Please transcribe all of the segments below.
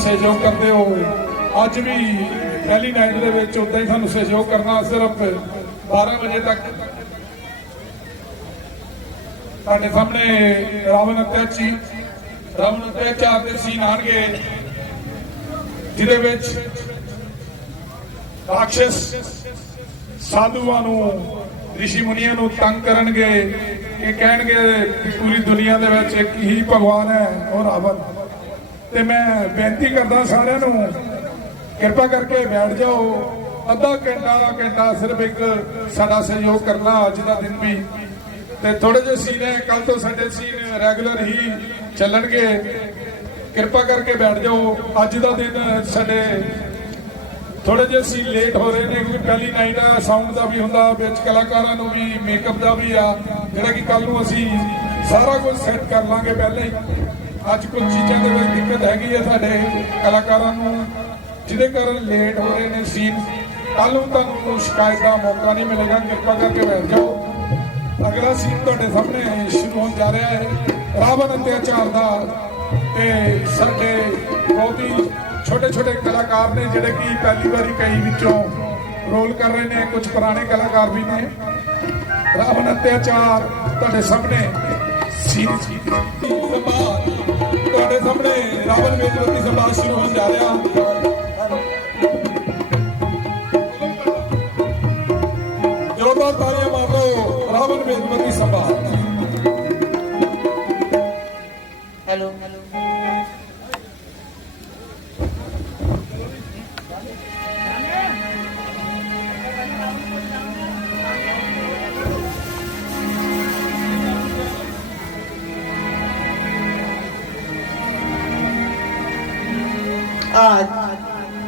सहयोग करते हो अज भी पहली नाइट दे विच उदां ही सानूं सहयोग करना सिर्फ 12 बजे तक साडे सामने रावण अत्याचार के सीन आएंगे जिहदे विच राक्षस साधुआं नूं ऋषि मुनियां नूं तंग करनगे कि कहणगे पूरी दुनिया दे विच एक ही भगवान है और रावण। ते मैं बेनती करदा सारिआं नूं कृपा करके बैठ जाओ अद्धा घंटा सिर्फ एक साडा सहयोग करना अज दा दिन भी ते थोड़े जे सीन है कल तो साडे सीन रेगुलर ही चलणगे कृपा करके बैठ जाओ। अज दा दिन साडे थोड़े जे सीन लेट हो रहे हैं क्योंकि पहली नाइट है साउंड का भी होंदा विच कलाकारां नूं भी मेकअप का भी आ जिहड़ा कि कल नूं असीं सारा कुछ सैट कर लांगे पहले ही। अज कुछ चीज़ों के दिक्कत हैगी है साडे कलाकारां नूं जिहदे कारण लेट हो रहे हैं सीन। कल नूं तुहानूं शिकायत का मौका नहीं मिलेगा कृपा करके बैठ जाओ। अगला सीन तुहाडे सामने शुरू होने जा रहा है रावण अत्याचार का ते साडे बहुत ही छोटे छोटे कलाकार ने जिहड़े कि पहली बारी कई विचों रोल कर रहे हैं कुछ पुराने कलाकार भी ने। रावण अत्याचार तुहाडे सामने सीन तुहाडे सामने रावण वेदवती समाज शुरू होने जा रहा। जोरदार तालियां मारो रावण वेदवती सभा। हेलो आज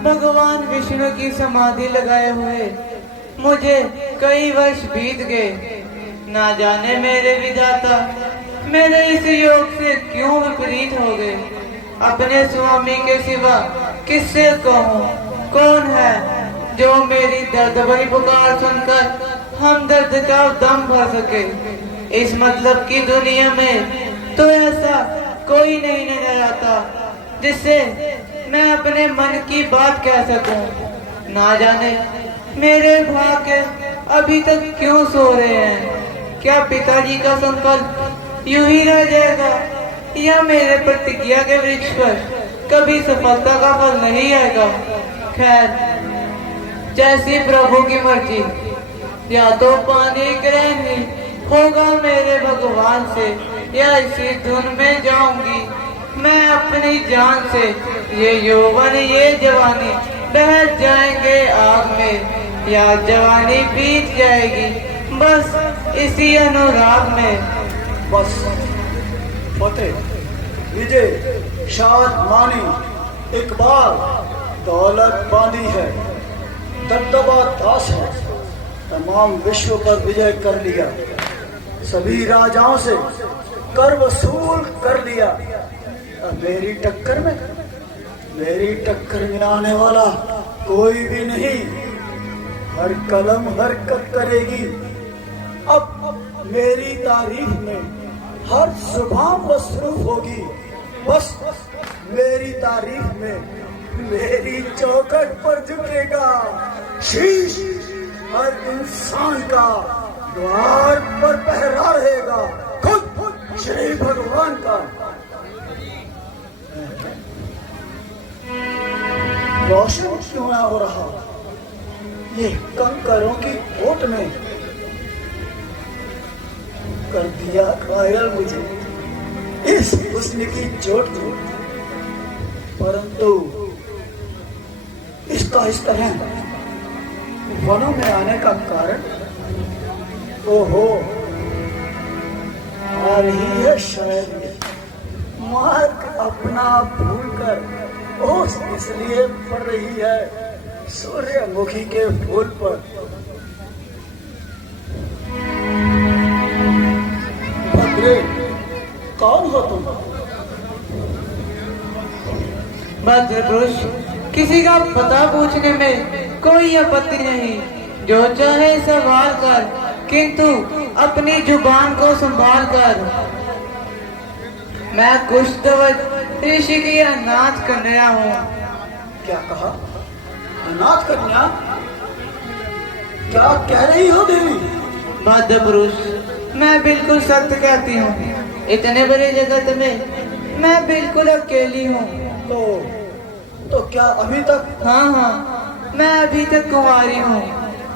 भगवान विष्णु की समाधि लगाए हुए मुझे कई वर्ष बीत गए। ना जाने मेरे विधाता मेरे इस योग से क्यों विपरीत हो गए। अपने स्वामी के सिवा किससे कहूँ कौन है जो मेरी दर्द भरी पुकार सुनकर हम दर्द का दम भर सके। इस मतलब की दुनिया में तो ऐसा कोई नहीं नजर आता जिससे मैं अपने मन की बात कह सकूं। ना जाने मेरे भाग्य अभी तक क्यों सो रहे हैं। क्या पिताजी का संकल्प यूं ही रह जाएगा या मेरे प्रतिज्ञा के वृक्ष पर कभी सफलता का फल नहीं आएगा। खैर जैसी प्रभु की मर्जी। या तो पानी ग्रहण होगा मेरे भगवान से या इसी धुन में जाऊंगी मैं अपनी जान से। ये यौवन ये जवानी बह जाएंगे आग में या जवानी बीत जाएगी बस इसी अनुराग में। बस फतेह विजय शाद मानी इकबाल दौलत बानी है दबदबा दास है तमाम विश्व पर विजय कर लिया सभी राजाओं से कर वसूल कर लिया। अब मेरी टक्कर में आने वाला कोई भी नहीं। हर कलम हरकत करेगी अब मेरी तारीफ में हर जुबान मसरूफ होगी। बस मेरी तारीफ में मेरी चौखट पर झुकेगा शीश हर इंसान का द्वार पर पहरा रहेगा खुद श्री भगवान का। रोशन क्यों ना हो रहा ये कंकरों की कोट में कर दिया घायल मुझे इस हुस्न की चोट में। परंतु इसका इस तरह वनों में आने का कारण ओहो आ रही है शायद मार्ग अपना भूल कर ओस इसलिए पड़ रही है सूर्यमुखी के फूल पर। भद्रे कौन हो तुम? भद्रपुरुष किसी का पता पूछने में कोई आपत्ति नहीं। जो चाहे सवाल कर किंतु अपनी जुबान को संभाल कर। मैं कुछ ध्वज ऋषि की अनाथ कन्या हूँ। क्या कहा? अनाथ कन्या? क्या कह रही हो देवी? बद्ध पुरुष, मैं बिल्कुल सत्य कहती हूँ। इतने बड़े जगत में मैं बिल्कुल अकेली हूँ। तो क्या अभी तक? हाँ, मैं अभी तक कुंवारी हूँ।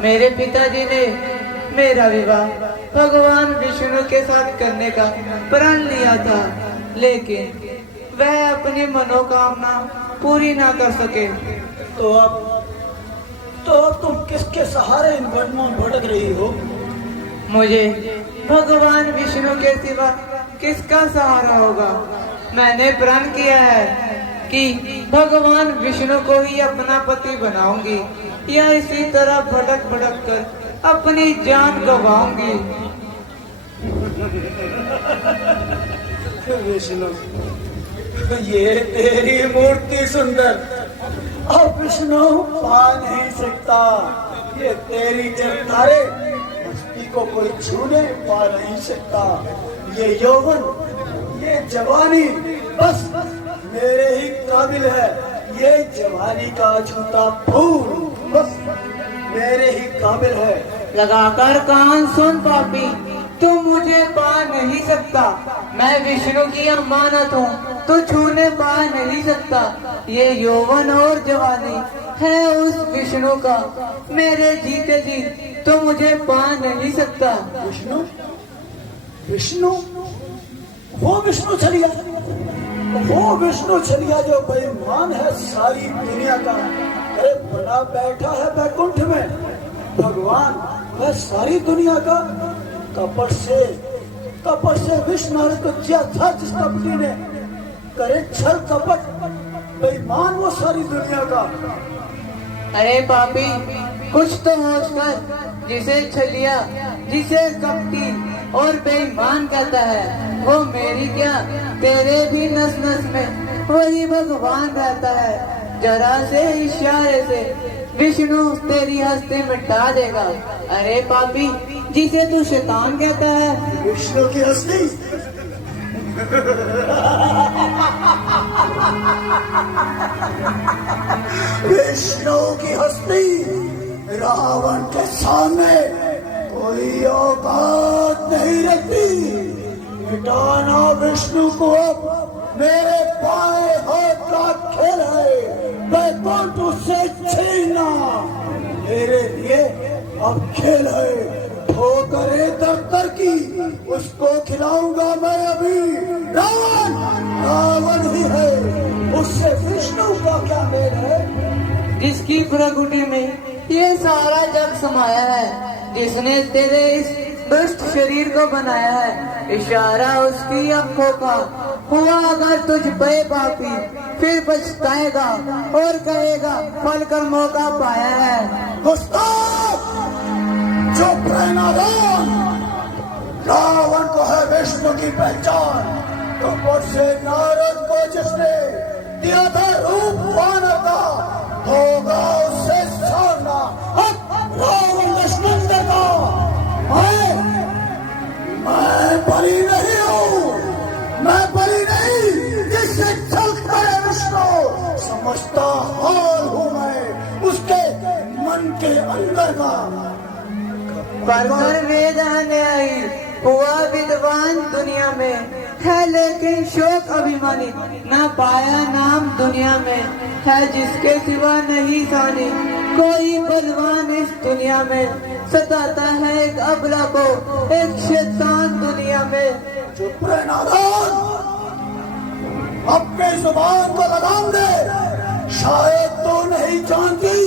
मेरे पिताजी ने मेरा विवाह भगवान विष्णु के साथ करने का प्रण लिया था, लेकिन वह अपनी मनोकामना पूरी ना कर सके। तो अब तुम किसके सहारे इन वनों में भटक रही हो? मुझे भगवान विष्णु के सिवा किसका सहारा होगा? मैंने प्रण किया है कि भगवान विष्णु को ही अपना पति बनाऊंगी, या इसी तरह भटक भटक कर अपनी जान गंवाऊंगी। विष्णु, ये तेरी मूर्ति सुंदर, अब विष्णु पा नहीं सकता। ये तेरी जलधारे मस्ती को कोई छूने पा नहीं सकता। ये यौवन, ये जवानी बस मेरे ही काबिल है। ये जवानी का छूता फूल बस मेरे ही काबिल है। लगाकर कान सुन पापी, तू मुझे पा नहीं सकता। मैं विष्णु की अमानत हूँ, तू छूने पा नहीं सकता। ये यौवन और जवानी है उस विष्णु का, मेरे जीते जी तू मुझे पा नहीं सकता। विष्णु? विष्णु? वो विष्णु छलिया, वो विष्णु छलिया जो बेईमान है सारी दुनिया का। अरे बड़ा बैठा है बैकुंठ में भगवान, वह सारी दुनिया का। कपट से विष्णु को जिया था जिस कपटी ने करे छल कपट, बेईमान वो सारी दुनिया का। अरे पापी, कुछ तो होश कर। जिसे छलिया, जिसे कपटी और बेईमान कहता है, वो मेरी क्या तेरे भी नस नस में वही भगवान रहता है। जरा से इशारे से विष्णु तेरी हस्ती मिटा देगा। अरे पापी, जिसे तू शैतान कहता है, विष्णु की हस्ती? विष्णु की हस्ती रावण के सामने कोई औकात नहीं रखती। मिटाना विष्णु को अब मेरे बाएं हाथ का खेल है। बैकुंठ उससे छीनना मेरे लिए अब खेल है। ठोकरे दफ्तर की उसको खिलाऊंगा मैं अभी। रावण ही है, उससे विष्णु का क्या मेल है? जिसकी प्रकृति में ये सारा जग समाया है, जिसने तेरे इस दुष्ट शरीर को बनाया है। इशारा उसकी आंखों का हुआ अगर तुझ पे पापी, फिर पछताएगा और कहेगा फल कर मौका पाया है। गुस्ताख! चुप रहना रावण को है विष्णु की पहचान। कपट से नारद को जिसने दिया था रूप वानर का, होगा उससे सामना रावण दुष्मंत का। मैं बलि नहीं हूँ, मैं बलि नहीं जिससे चलता है विष्णु। समझता हाल हूँ मैं उसके मन के अंदर का। पर वेद अन्यायी हुआ विद्वान दुनिया में है, लेकिन शोक अभिमानी न पाया नाम दुनिया में है। जिसके सिवा नहीं सानी कोई बलवान इस दुनिया में, सताता है एक अबला को एक शैतान दुनिया में। चुप रहना अपने जुबान को लगाम दे। शायद तो नहीं जानती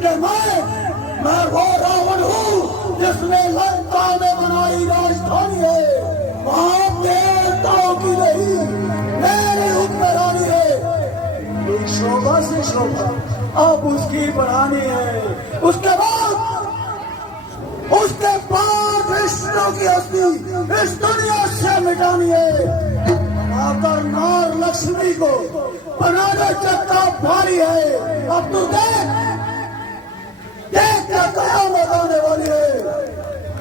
कि मैं वो रावण हूँ जिसने लंका में बनाई राजधानी है। वहाँ देवताओं की नहीं मेरी हुक्मरानी है। शोभा से शोभा अब उसकी बढ़ानी है। उसके बाद विष्णु की हस्ती इस दुनिया से मिटानी है। आकर नार लक्ष्मी को बनाने चक्का भारी है। अब तू देख क्या कयामत आने वाली है।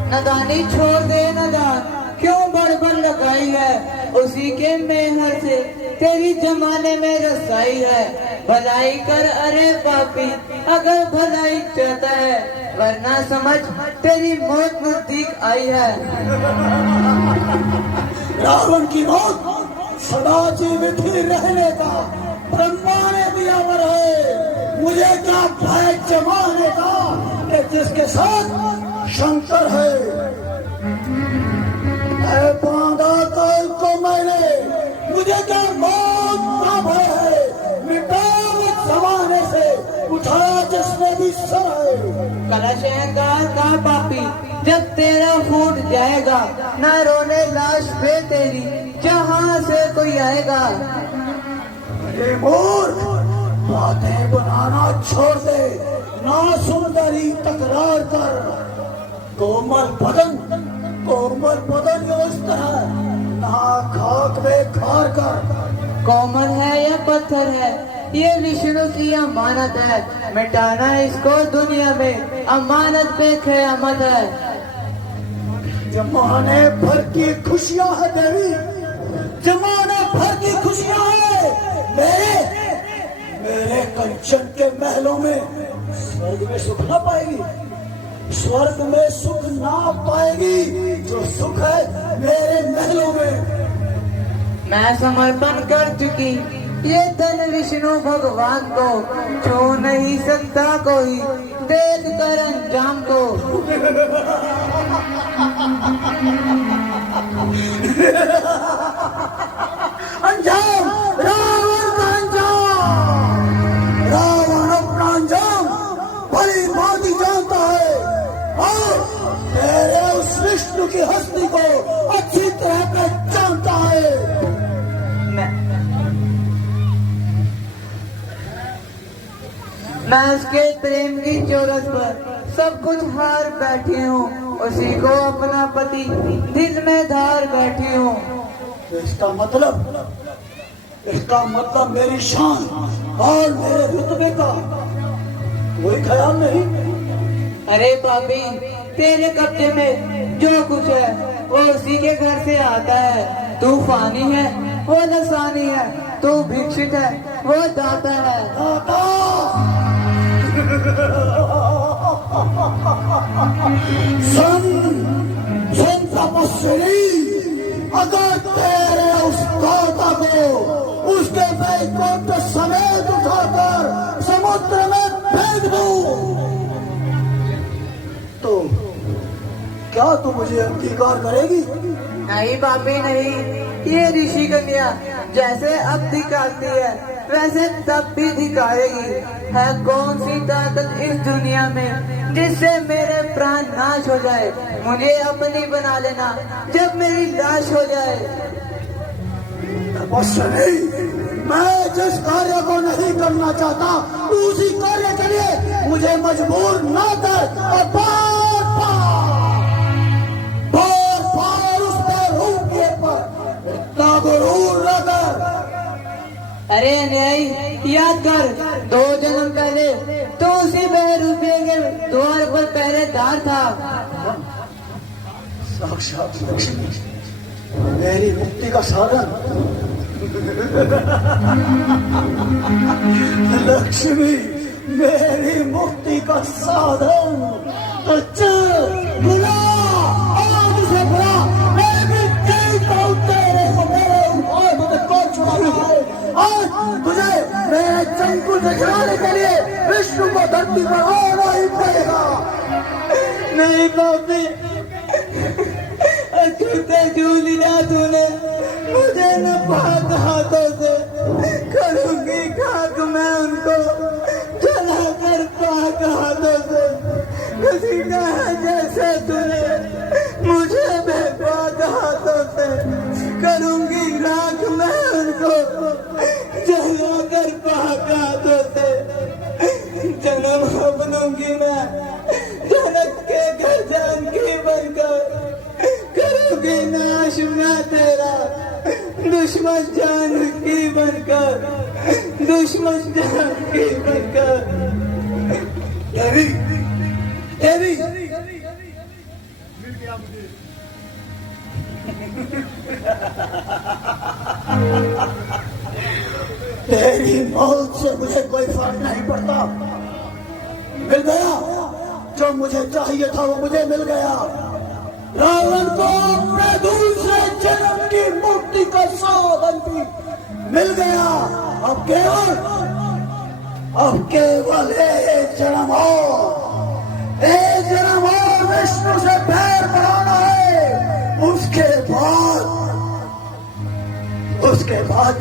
नदानी छोड़ दे नदान, क्यों बड़बड़ लगाई है। उसी के मेहर से तेरी जमाने में रसाई है। भलाई कर अरे पापी अगर भलाई चाहता है, वरना समझ तेरी मौत नजदीक आई है। रावण की मौत सदा जीवित ही रहने का ब्रह्मा ने दिया वर है। मुझे क्या भय जमाने का कि जिसके साथ शंकर है। मैं बांधा कल को मैंने, मुझे क्या मौत का भय है। मिटा उस जमाने से उठाया जिसने भी सर है। कलश का पापी जब तेरा फूट जाएगा, न रोने लाश पे तेरी जहां से कोई आएगा। अरे मूर्ख, बातें बनाना छोड़ दे, ना सुंदरी तकरार कर। कोमल बदन ये उस तरह ना खाक में खार कर। कोमल है या पत्थर है, ये विष्णु की अमानत है। मिटाना इसको दुनिया में अमानत पे क़यामत है। जमाने भर की खुशियां है देवी, जमाने भर की खुशियां है। मेरे कंचन के महलों में स्वर्ग में सुख ना पाएगी, स्वर्ग में सुख ना पाएगी। जो सुख है मेरे महलों में। मैं समर्पण कर चुकी ये धन विष्णु भगवान को, छू नहीं सकता कोई देख कर अंजाम को। अंजाम, रावण का अंजाम। रावण अपना अंजाम भली भांति जानता है और मेरे उस विष्णु की हस्ती को अच्छी तरह पहचानता है। मैं उसके प्रेम की चौरस पर सब कुछ हार बैठी हूँ, उसी को अपना पति दिल में धार बैठी हूँ। इसका मतलब मेरी शान और मेरे रुतबे का कोई ख्याल नहीं। अरे पापी, तेरे कब्जे में जो कुछ है वो उसी के घर से आता है। तू फानी है वो लसानी है, तू भिक्षित है वो दाता है। सुन तपस्वी, अगर तेरे उस दाता को उसके वैकुंठ समेत उठाकर समुद्र में फेंक दूं तो क्या तू मुझे अंगीकार करेगी? नहीं पापी नहीं, ये ऋषि कन्या जैसे अब धिकारती है वैसे तब भी धिकारेगी। है कौन सी ताकत इस दुनिया में जिससे मेरे प्राण नाश हो जाए। मुझे अपनी बना लेना जब मेरी लाश हो जाए। नहीं, मैं जिस कार्य को नहीं करना चाहता उसी कार्य के लिए मुझे मजबूर ना कर और बार बार उस पर रूपये पर इतना गुरूर न कर। अरे नहीं, याद कर 2 जन्म पहले तो उसी बहरूपे के द्वार पर पहरेदार था। साक्षात लक्ष्मी, मेरी मुक्ति का साधन। लक्ष्मी मेरी मुक्ति का साधन। तो चल बुला, आज से बुला। मैं भी कहता हूँ तेरे को, मेरे और मुझे कौन छुड़ा रहा है। आज तुझे मेरे चंकुल से गिराने के लिए विष्णु को धरती पर आना ही पड़ेगा। नहीं पापी, अछूते छू लिया तूने मुझे न पाक हाथों से। करूंगी खाक मैं उनको जला कर पाक हाथों से। किसी का है जैसे तूने मुझे बेपाक हाथों से। करूंगी राख मैं उनको जला कर पाक हाथों से। जन्म अपनूंगी मैं जनक के घर जानकी बनकर। करोगे नाश मैं तेरा दुश्मन जानकी बनकर, दुश्मन जानकी बनकर। देवी, देवी, तेरी मौत से मुझे कोई फर्क नहीं पड़ता। मिल गया जो मुझे चाहिए था, वो मुझे मिल गया। रावण को अपने दूसरे जन्म की मुक्ति का साधन भी मिल गया। अब केवल एक जन्म और विष्णु से पैर बढ़ाना है। उसके बाद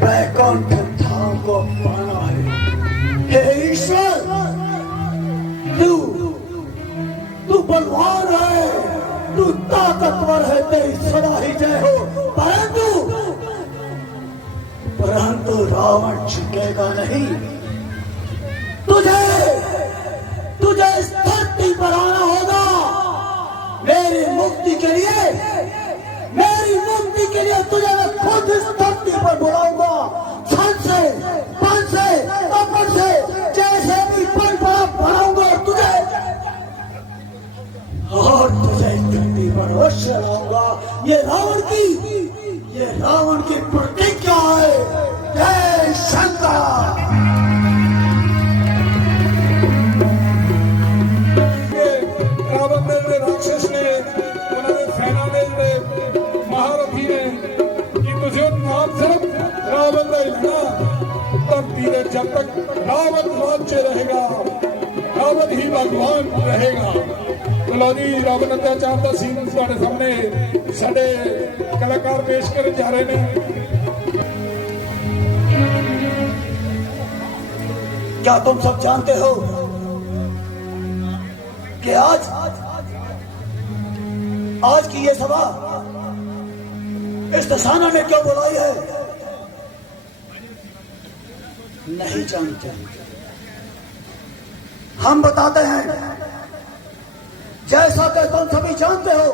वैकुंठ धाम को पाना है। हे ईश्वर, तू बलवान है, तू ताकतवर है, तेरी सदा ही जय हो। परंतु रावण झुकेगा नहीं। तुझे इस धरती पर आना होगा। मेरी मुक्ति के लिए तुझे मैं खुद इस धरती पर बुलाऊंगा। धन से, पन से, तपन से, जैसे भी पन पर बनाऊंगा तुझे इस धरती पर अवश्य लाऊंगा। ये रावण की प्रतिज्ञा है। जय शंकर। रावण ने राक्षस ने उन्होंने सेना ने महारथी ने कि तुझे नाम सिर्फ रावण का ही लेना। धरती में जब तक रावण राज्य रहेगा, रावण ही भगवान रहेगा। लो जी, रावण अत्याचार का सीन तुम्हारे सामने साडे कलाकार पेश कर जा रहे हैं। क्या तुम सब जानते हो कि आज की ये सभा इस दशाना ने क्यों बुलाई है? नहीं जानते। हम बताते हैं। जैसा कि तुम सभी जानते हो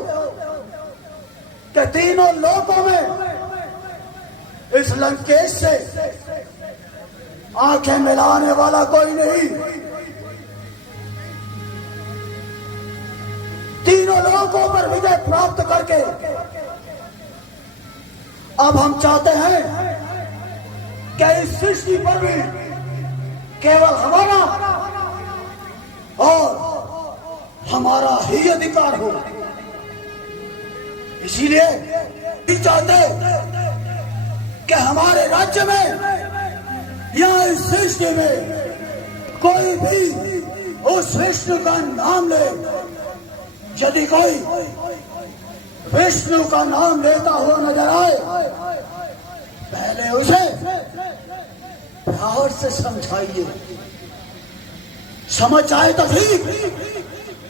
कि तीनों लोकों में इस लंकेश से आंखें मिलाने वाला कोई नहीं। तीनों लोकों पर विजय प्राप्त करके अब हम चाहते हैं कि इस सृष्टि पर भी केवल हमारा और हमारा ही अधिकार हो। इसीलिए भी चाहते कि हमारे राज्य में या इस सृष्टि में कोई भी उस विष्णु का नाम ले। यदि कोई विष्णु का नाम लेता हुआ नजर आए, पहले उसे प्यार से समझाइए। समझ आए तो ठीक,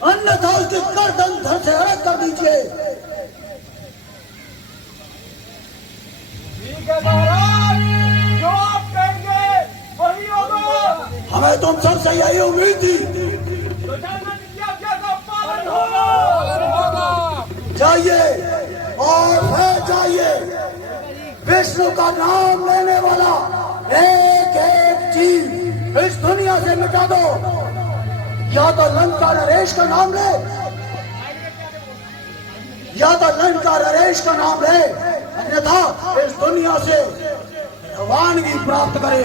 अन्यथा उसके गर्दन धड़ से अलग कर दीजिए। ठीक है महाराज, जो आप कहेंगे वही होगा। हमें तुम सबसे यही उम्मीद थी। जाइए और फिर जाइए। विष्णु का नाम लेने वाला एक एक चीज इस दुनिया से मिटा दो। या तो लंका नरेश का नाम ले, अन्यथा इस दुनिया से रवानगी प्राप्त करे।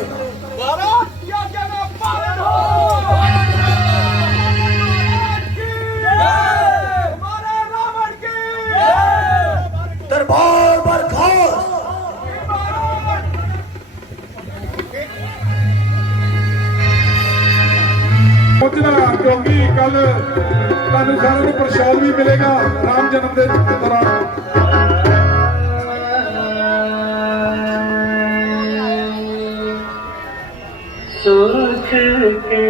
दरबार पर घोष। पहुंचना क्योंकि कल ਤੁਹਾਨੂੰ ਸਾਰਿਆਂ ਨੂੰ ਪ੍ਰਸ਼ਾਦ ਵੀ ਮਿਲੇਗਾ ਰਾਮ ਜਨਮ ਦੇ ਦੌਰਾਨ। सोच के